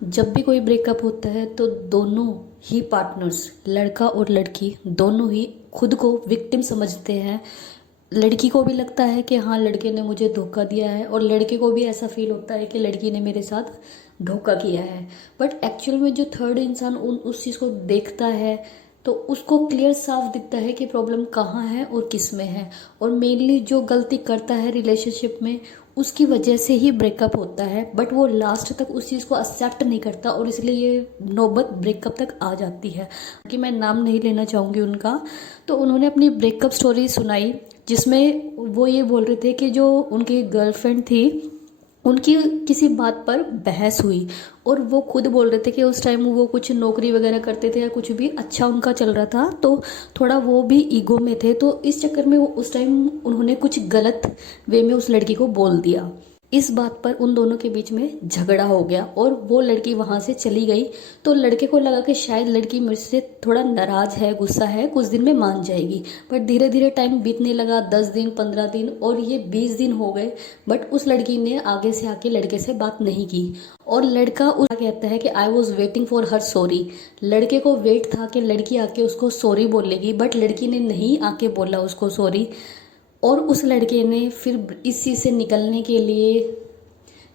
जब भी कोई ब्रेकअप होता है तो दोनों ही पार्टनर्स, लड़का और लड़की, दोनों ही खुद को विक्टिम समझते हैं। लड़की को भी लगता है कि हाँ, लड़के ने मुझे धोखा दिया है, और लड़के को भी ऐसा फील होता है कि लड़की ने मेरे साथ धोखा किया है। बट एक्चुअल में जो थर्ड इंसान उस चीज़ को देखता है तो उसको क्लियर साफ दिखता है कि प्रॉब्लम कहाँ है और किस में है। और मेनली जो गलती करता है रिलेशनशिप में, उसकी वजह से ही ब्रेकअप होता है, बट वो लास्ट तक उस चीज़ को एक्सेप्ट नहीं करता और इसलिए ये नौबत ब्रेकअप तक आ जाती है। कि मैं नाम नहीं लेना चाहूँगी उनका। तो उन्होंने अपनी ब्रेकअप स्टोरी सुनाई, जिसमें वो ये बोल रहे थे कि जो उनकी गर्लफ्रेंड थी, उनकी किसी बात पर बहस हुई, और वो खुद बोल रहे थे कि उस टाइम वो कुछ नौकरी वगैरह करते थे या कुछ भी अच्छा उनका चल रहा था, तो थोड़ा वो भी ईगो में थे। तो इस चक्कर में वो उस टाइम उन्होंने कुछ गलत वे में उस लड़की को बोल दिया। इस बात पर उन दोनों के बीच में झगड़ा हो गया और वो लड़की वहां से चली गई। तो लड़के को लगा कि शायद लड़की मेरे से थोड़ा नाराज है, गुस्सा है, कुछ दिन में मान जाएगी। बट धीरे धीरे टाइम बीतने लगा, 10 दिन, 15 दिन, और ये 20 दिन हो गए। बट उस लड़की ने आगे से आके लड़के से बात नहीं की, और लड़का उस कहता है कि I was waiting for her sorry. लड़के को वेट था कि लड़की आके उसको सॉरी बोलेगी, बट लड़की ने नहीं आके बोला उसको सॉरी। और उस लड़के ने फिर इस चीज़ से निकलने के लिए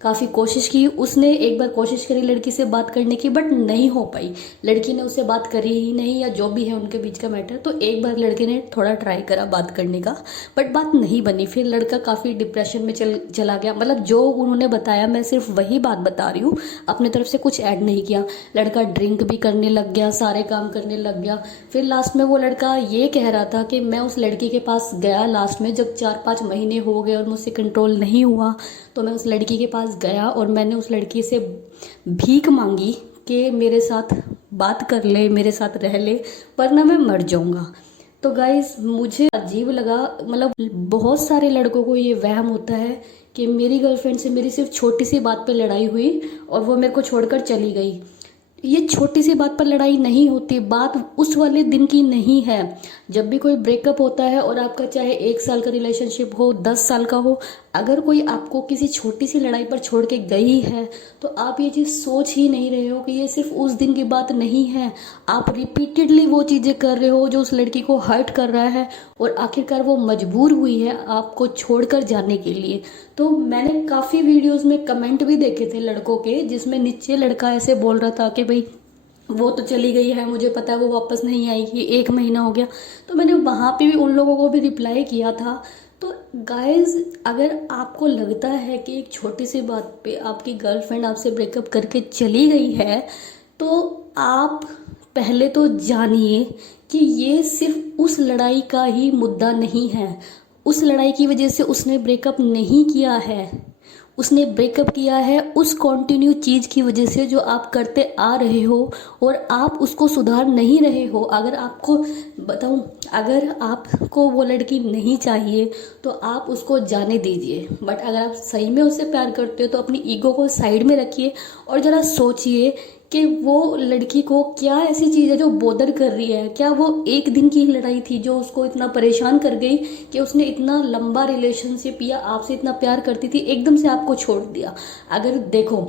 काफ़ी कोशिश की। उसने एक बार कोशिश करी लड़की से बात करने की, बट नहीं हो पाई। लड़की ने उससे बात करी ही नहीं, या जो भी है उनके बीच का मैटर। तो एक बार लड़के ने थोड़ा ट्राई करा बात करने का, बट बात नहीं बनी। फिर लड़का काफ़ी डिप्रेशन में चला गया। मतलब जो उन्होंने बताया, मैं सिर्फ वही बात बता रही हूँ, अपने तरफ से कुछ ऐड नहीं किया। लड़का ड्रिंक भी करने लग गया, सारे काम करने लग गया। फिर लास्ट में वो लड़का ये कह रहा था कि मैं उस लड़की के पास गया, लास्ट में जब 4-5 महीने हो गए और मुझसे कंट्रोल नहीं हुआ, तो मैं उस लड़की के पास गया और मैंने उस लड़की से भीख मांगी कि मेरे साथ बात कर ले, मेरे साथ रह ले, वरना मैं मर जाऊंगा। तो गाइस, मुझे अजीब लगा। मतलब बहुत सारे लड़कों को ये वहम होता है कि मेरी गर्लफ्रेंड से मेरी सिर्फ छोटी सी बात पे लड़ाई हुई और वो मेरे को छोड़कर चली गई। ये छोटी सी बात पर लड़ाई नहीं होती, बात उस वाले दिन की नहीं है। जब भी कोई ब्रेकअप होता है, और आपका चाहे 1 साल का रिलेशनशिप हो, 10 साल का हो, अगर कोई आपको किसी छोटी सी लड़ाई पर छोड़ के गई है, तो आप ये चीज़ सोच ही नहीं रहे हो कि ये सिर्फ उस दिन की बात नहीं है। आप रिपीटेडली वो चीज़ें कर रहे हो जो उस लड़की को हर्ट कर रहा है, और आखिरकार वो मजबूर हुई है आपको छोड़कर जाने के लिए। तो मैंने काफ़ी वीडियोस में कमेंट भी देखे थे लड़कों के, जिसमें नीचे लड़का ऐसे बोल रहा था कि भाई वो तो चली गई है, मुझे पता है वो वापस नहीं आएगी, 1 महीना हो गया। तो मैंने वहाँ पे भी उन लोगों को भी रिप्लाई किया था। तो गाइज, अगर आपको लगता है कि एक छोटी सी बात पे आपकी गर्लफ्रेंड आपसे ब्रेकअप करके चली गई है, तो आप पहले तो जानिए कि ये सिर्फ उस लड़ाई का ही मुद्दा नहीं है। उस लड़ाई की वजह से उसने ब्रेकअप नहीं किया है। उसने ब्रेकअप किया है उस कॉन्टिन्यू चीज़ की वजह से जो आप करते आ रहे हो, और आप उसको सुधार नहीं रहे हो। अगर आपको बताऊं, अगर आपको वो लड़की नहीं चाहिए तो आप उसको जाने दीजिए। बट अगर आप सही में उससे प्यार करते हो तो अपनी ईगो को साइड में रखिए और ज़रा सोचिए कि वो लड़की को क्या ऐसी चीज़ है जो बोदर कर रही है। क्या वो एक दिन की ही लड़ाई थी जो उसको इतना परेशान कर गई कि उसने इतना लंबा रिलेशनशिप या आपसे इतना प्यार करती थी, एकदम से आपको छोड़ दिया। अगर देखो,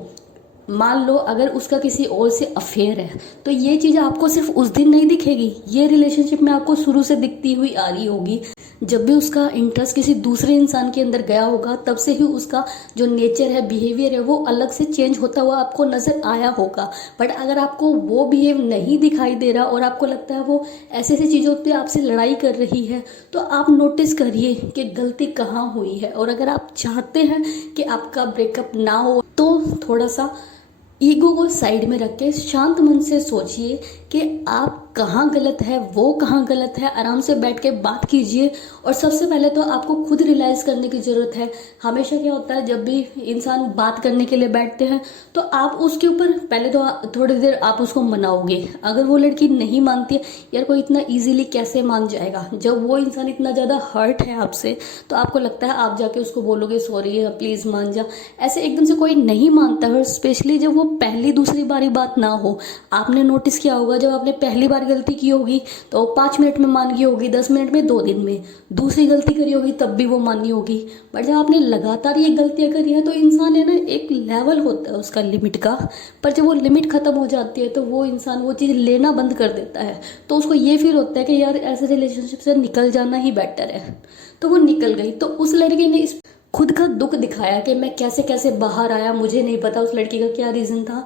मान लो अगर उसका किसी और से अफेयर है, तो ये चीज़ आपको सिर्फ उस दिन नहीं दिखेगी, ये रिलेशनशिप में आपको शुरू से दिखती हुई आ रही होगी। जब भी उसका इंटरेस्ट किसी दूसरे इंसान के अंदर गया होगा, तब से ही उसका जो नेचर है, बिहेवियर है, वो अलग से चेंज होता हुआ आपको नजर आया होगा। बट अगर आपको वो बिहेव नहीं दिखाई दे रहा और आपको लगता है वो ऐसे ऐसी चीज़ों पे आपसे लड़ाई कर रही है, तो आप नोटिस करिए कि गलती कहाँ हुई है। और अगर आप चाहते हैं कि आपका ब्रेकअप ना हो, तो थोड़ा सा ईगो को साइड में रख के शांत मन से सोचिए कि आप कहाँ गलत है, वो कहाँ गलत है। आराम से बैठ के बात कीजिए। और सबसे पहले तो आपको खुद रियलाइज करने की ज़रूरत है। हमेशा क्या होता है, जब भी इंसान बात करने के लिए बैठते हैं, तो आप उसके ऊपर पहले तो थोड़ी देर आप उसको मनाओगे। अगर वो लड़की नहीं मानती है, यार कोई इतना इजीली कैसे मान जाएगा। जब वो इंसान इतना ज़्यादा हर्ट है आपसे, तो आपको लगता है आप जाके उसको बोलोगे सॉरी प्लीज़ मान जा। ऐसे एकदम से कोई नहीं मानता है, स्पेशली जब वो पहली दूसरी बारी बात ना हो। आपने नोटिस किया होगा, जब आपने पहली बार बार गलती की होगी तो 5 मिनट में मान गई होगी, 10 मिनट में, 2 दिन में। दूसरी गलती करी होगी तब भी वो मानी होगी। बट जब आपने लगातार ये गलतियां करी हैं तो इंसान है ना, एक लेवल होता है उसका लिमिट का, पर जब वो लिमिट खत्म हो जाती है तो वो इंसान वो चीज़ लेना बंद कर देता है। तो उसको ये फील होता है कि यार ऐसे रिलेशनशिप से निकल जाना ही बेटर है। तो वो निकल गई। तो उस लड़के ने इस खुद का दुख दिखाया कि मैं कैसे कैसे बाहर आया, मुझे नहीं पता उस लड़की का क्या रीज़न था।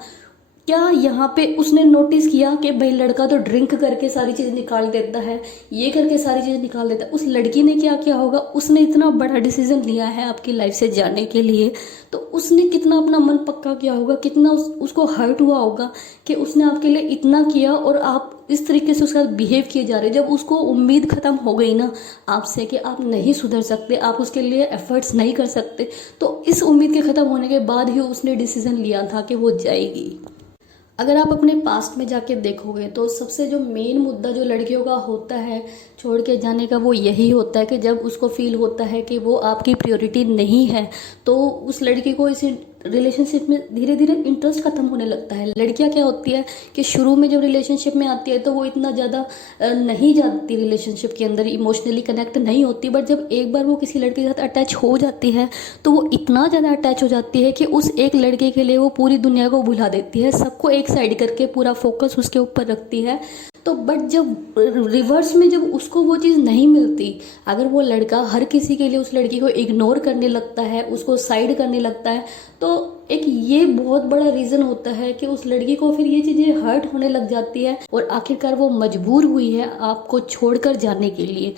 क्या यहाँ पे उसने नोटिस किया कि भाई लड़का तो ड्रिंक करके सारी चीज़ निकाल देता है, ये करके सारी चीज़ निकाल देता है। उस लड़की ने क्या किया होगा, उसने इतना बड़ा डिसीजन लिया है आपकी लाइफ से जाने के लिए, तो उसने कितना अपना मन पक्का किया होगा, कितना उसको हर्ट हुआ होगा कि उसने आपके लिए इतना किया और आप इस तरीके से उसका बिहेव किए जा रहे। जब उसको उम्मीद खत्म हो गई ना आपसे कि आप नहीं सुधर सकते, आप उसके लिए एफर्ट्स नहीं कर सकते, तो इस उम्मीद के ख़त्म होने के बाद ही उसने डिसीजन लिया था कि वो जाएगी। अगर आप अपने पास्ट में जाके देखोगे तो सबसे जो मेन मुद्दा जो लड़कियों का होता है छोड़ के जाने का, वो यही होता है कि जब उसको फील होता है कि वो आपकी प्रायोरिटी नहीं है तो उस लड़की को इस रिलेशनशिप में धीरे धीरे इंटरेस्ट खत्म होने लगता है। लड़कियां क्या होती है कि शुरू में जब रिलेशनशिप में आती है तो वो इतना ज़्यादा नहीं जाती रिलेशनशिप के अंदर, इमोशनली कनेक्ट नहीं होती। बट जब एक बार वो किसी लड़के के साथ अटैच हो जाती है तो वो इतना ज़्यादा अटैच हो जाती है कि उस एक लड़के के लिए वो पूरी दुनिया को भुला देती है, सबको एक साइड करके पूरा फोकस उसके ऊपर रखती है। तो बट जब रिवर्स में जब उसको वो चीज़ नहीं मिलती, अगर वो लड़का हर किसी के लिए उस लड़की को इग्नोर करने लगता है, उसको साइड करने लगता है, तो एक ये बहुत बड़ा रीज़न होता है कि उस लड़की को फिर ये चीज़ें हर्ट होने लग जाती है और आखिरकार वो मजबूर हुई है आपको छोड़कर जाने के लिए।